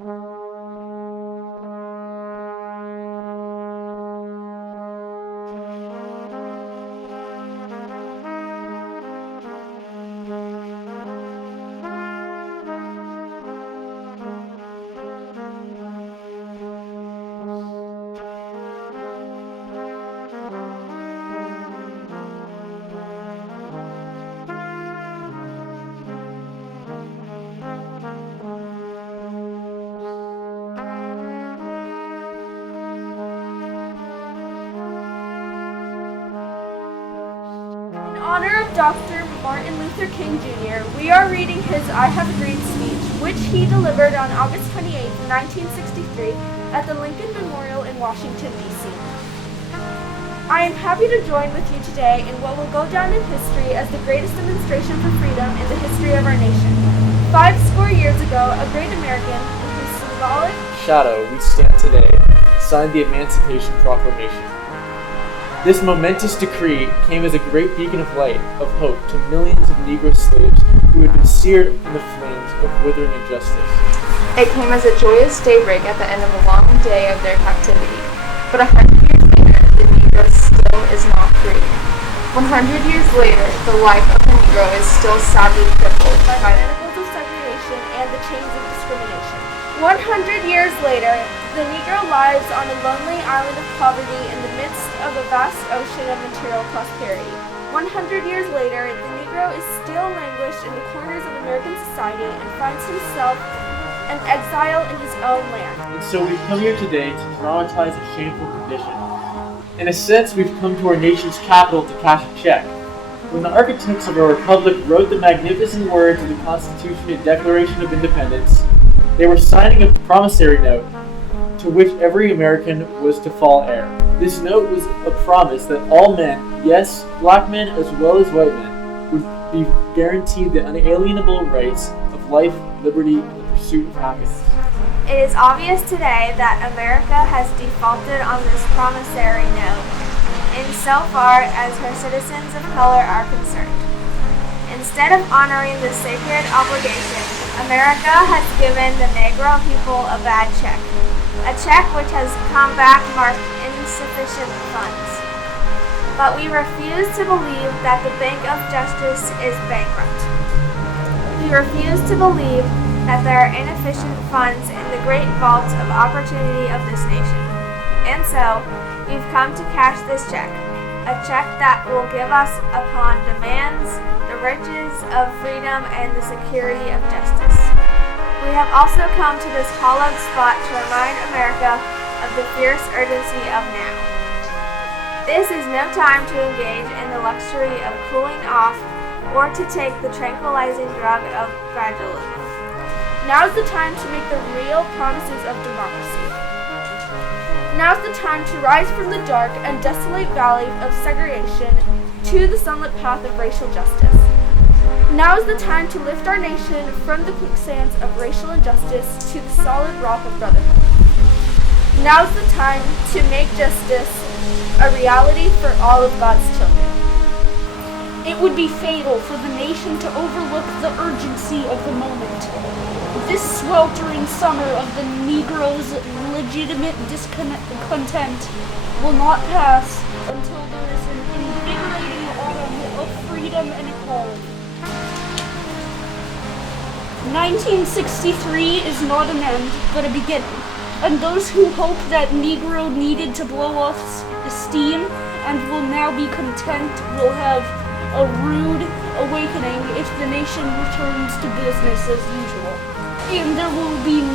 In honor of Dr. Martin Luther King Jr., we are reading his I Have Agreed speech, which he delivered on August 28, 1963, at the Lincoln Memorial in Washington, D.C. I am happy to join with you today in what will go down in history as the greatest demonstration for freedom in the history of our nation. 50 years ago, a great American, in whose symbolic shadow we stand today, signed the Emancipation Proclamation. This momentous decree came as a great beacon of light, of hope, to millions of Negro slaves who had been seared in the flames of withering injustice. It came as a joyous daybreak at the end of a long day of their captivity. But 100 years later, the Negro still is not free. 100 years later, the life of the Negro is still sadly crippled by tentacles of segregation and the chains of discrimination. 100 years later, the Negro lies on a lonely island of poverty in the midst of a vast ocean of material prosperity. 100 years later, the Negro is still languished in the corners of American society and finds himself an exile in his own land. And so we've come here today to dramatize a shameful condition. In a sense, we've come to our nation's capital to cash a check. When the architects of our republic wrote the magnificent words of the Constitution and Declaration of Independence, they were signing a promissory note to which every American was to fall heir. This note was a promise that all men, yes, black men as well as white men, would be guaranteed the unalienable rights of life, liberty, and the pursuit of happiness. It is obvious today that America has defaulted on this promissory note insofar as her citizens of color are concerned. Instead of honoring this sacred obligation, America has given the Negro people a bad check. A check which has come back marked insufficient funds. But we refuse to believe that the Bank of Justice is bankrupt. We refuse to believe that there are inefficient funds in the great vault of opportunity of this nation. And so, we've come to cash this check. A check that will give us upon demands the riches of freedom and the security of justice. We have also come to this hallowed spot to remind America of the fierce urgency of now. This is no time to engage in the luxury of cooling off or to take the tranquilizing drug of gradualism. Now is the time to make the real promises of democracy. Now is the time to rise from the dark and desolate valley of segregation to the sunlit path of racial justice. Now is the time to lift our nation from the quicksands of racial injustice to the solid rock of brotherhood. Now is the time to make justice a reality for all of God's children. It would be fatal for the nation to overlook the urgency of the moment. This sweltering summer of the Negro's legitimate discontent will not pass until there is an invigorating autumn of freedom and equality. 1963 is not an end, but a beginning, and those who hope that Negro needed to blow off steam and will now be content will have a rude awakening if the nation returns to business as usual. And there will be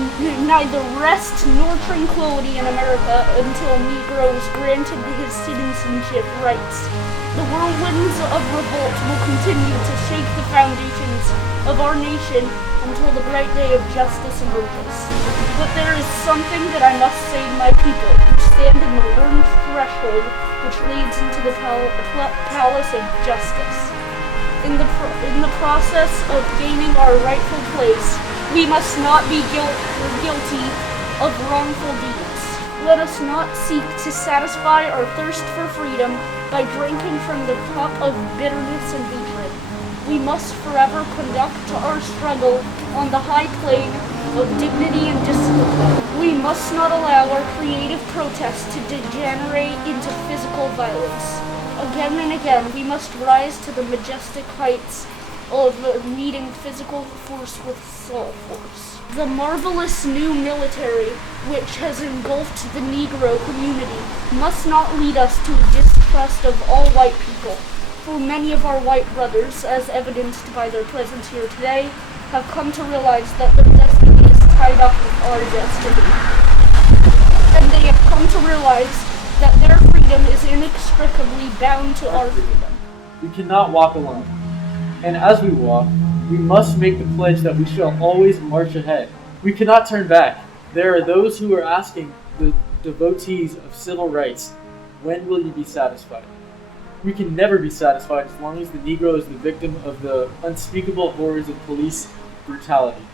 neither rest nor tranquility in America until Negro is granted his citizenship rights. The whirlwinds of revolt will continue to shake the foundations of our nation until the bright day of justice emerges. But there is something that I must say to my people who stand in the learned threshold which leads into the palace of justice. In the process of gaining our rightful place, we must not be guilty of wrongful deeds. Let us not seek to satisfy our thirst for freedom by drinking from the cup of bitterness and hatred. We must forever conduct our struggle on the high plane of dignity and discipline. We must not allow our creative protest to degenerate into physical violence. Again and again, we must rise to the majestic heights of meeting physical force with soul force. The marvelous new military, which has engulfed the Negro community, must not lead us to a distrust of all white people, for many of our white brothers, as evidenced by their presence here today, have come to realize that their destiny is tied up with our destiny. And they have come to realize that their freedom is inextricably bound to our freedom. We cannot walk alone. And as we walk, we must make the pledge that we shall always march ahead. We cannot turn back. There are those who are asking the devotees of civil rights, when will you be satisfied? We can never be satisfied as long as the Negro is the victim of the unspeakable horrors of police brutality.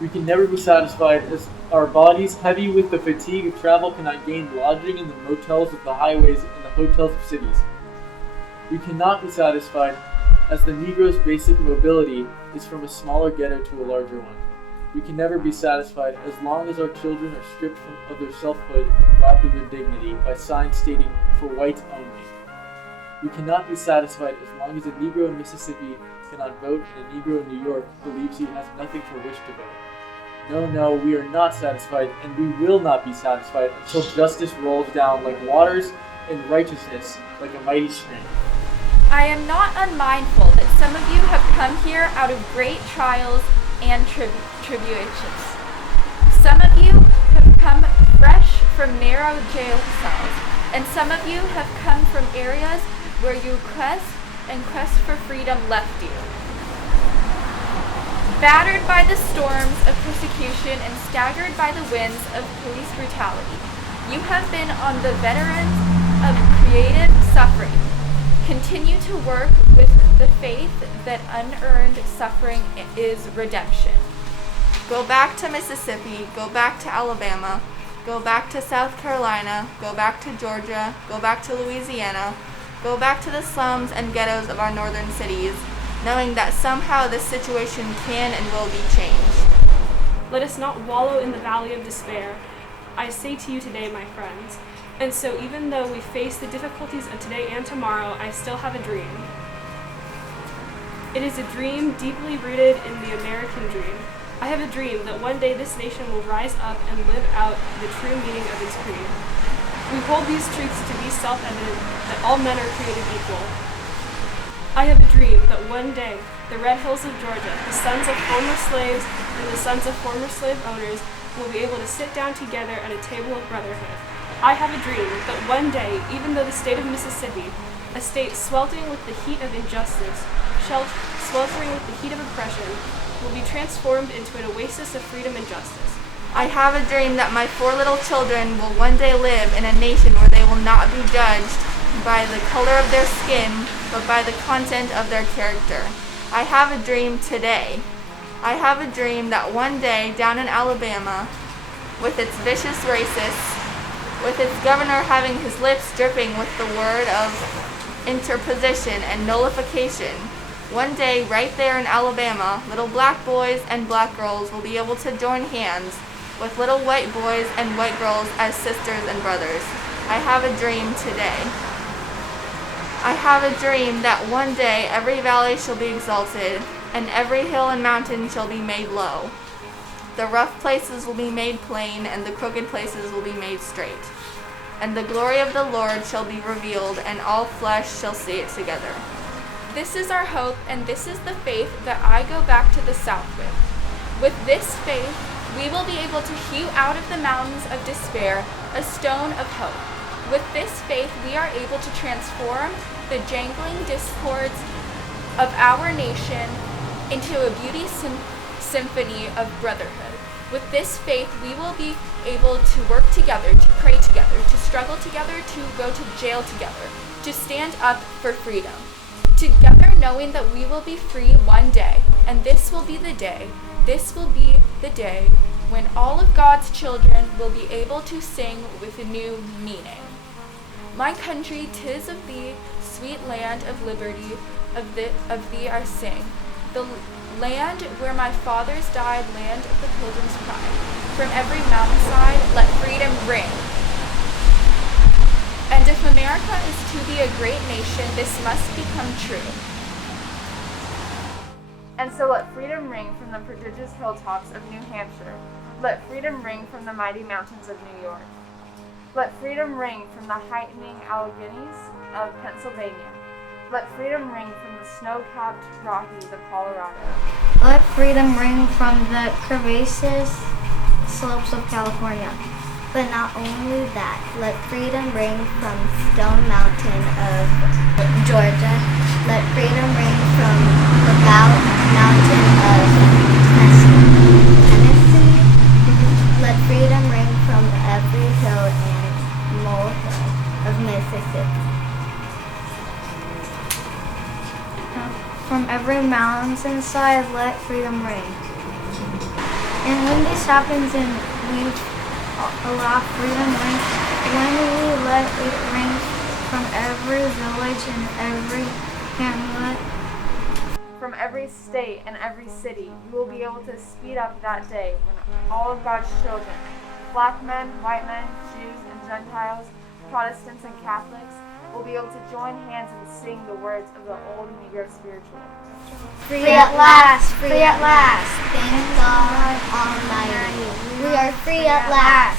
We can never be satisfied as our bodies, heavy with the fatigue of travel, cannot gain lodging in the motels of the highways and the hotels of cities. We cannot be satisfied as the Negro's basic mobility is from a smaller ghetto to a larger one. We can never be satisfied as long as our children are stripped of their selfhood and robbed of their dignity by signs stating, "For whites only." We cannot be satisfied as long as a Negro in Mississippi cannot vote and a Negro in New York believes he has nothing for which to vote. No, we are not satisfied, and we will not be satisfied until justice rolls down like waters and righteousness like a mighty stream. I am not unmindful that some of you have come here out of great trials and tribulations. Some of you have come fresh from narrow jail cells, and some of you have come from areas where your quest for freedom left you. Battered by the storms of persecution and staggered by the winds of police brutality, you have been on the veterans of creative suffering. Continue to work with the faith that unearned suffering is redemption. Go back to Mississippi, go back to Alabama, go back to South Carolina, go back to Georgia, go back to Louisiana, go back to the slums and ghettos of our northern cities, knowing that somehow this situation can and will be changed. Let us not wallow in the valley of despair. I say to you today, my friends, and so even though we face the difficulties of today and tomorrow, I still have a dream. It is a dream deeply rooted in the American dream. I have a dream that one day this nation will rise up and live out the true meaning of its creed. We hold these truths to be self-evident, that all men are created equal. I have a dream that one day the red hills of Georgia, the sons of former slaves and the sons of former slave owners, will be able to sit down together at a table of brotherhood. I have a dream that one day, even though the state of Mississippi, a state sweltering with the heat of injustice, sweltering with the heat of oppression, will be transformed into an oasis of freedom and justice. I have a dream that my 4 little children will one day live in a nation where they will not be judged by the color of their skin, but by the content of their character. I have a dream today. I have a dream that one day down in Alabama, with its vicious racists, with its governor having his lips dripping with the word of interposition and nullification, one day right there in Alabama, little black boys and black girls will be able to join hands with little white boys and white girls as sisters and brothers. I have a dream today. I have a dream that one day every valley shall be exalted, and every hill and mountain shall be made low. The rough places will be made plain, and the crooked places will be made straight. And the glory of the Lord shall be revealed, and all flesh shall see it together. This is our hope, and this is the faith that I go back to the South with. With this faith, we will be able to hew out of the mountains of despair a stone of hope. With this faith, we are able to transform the jangling discords of our nation into a beauty symphony of brotherhood. With this faith, we will be able to work together, to pray together, to struggle together, to go to jail together, to stand up for freedom. Together, knowing that we will be free one day, and this will be the day when all of God's children will be able to sing with a new meaning. My country, 'tis of thee, sweet land of liberty, of thee I sing. The land where my fathers died, land of the pilgrim's pride. From every mountainside, let freedom ring. And if America is to be a great nation, this must become true. And so let freedom ring from the prodigious hilltops of New Hampshire. Let freedom ring from the mighty mountains of New York. Let freedom ring from the heightening Alleghenies of Pennsylvania. Let freedom ring from the snow-capped Rockies of Colorado. Let freedom ring from the crevaceous slopes of California. But not only that, let freedom ring from Stone Mountain of Georgia. Let freedom ring from the mountain of Tennessee. Let freedom ring from every hill and molehill of Mississippi. From every mountainside, let freedom ring. And when this happens and we allow freedom ring, when we let it ring from every village and every hamlet, from every state and every city, you will be able to speed up that day when all of God's children, black men, white men, Jews and Gentiles, Protestants and Catholics, will be able to join hands and sing the words of the old Negro spiritual. Free at last, free at last, thank God Almighty. We are free at last.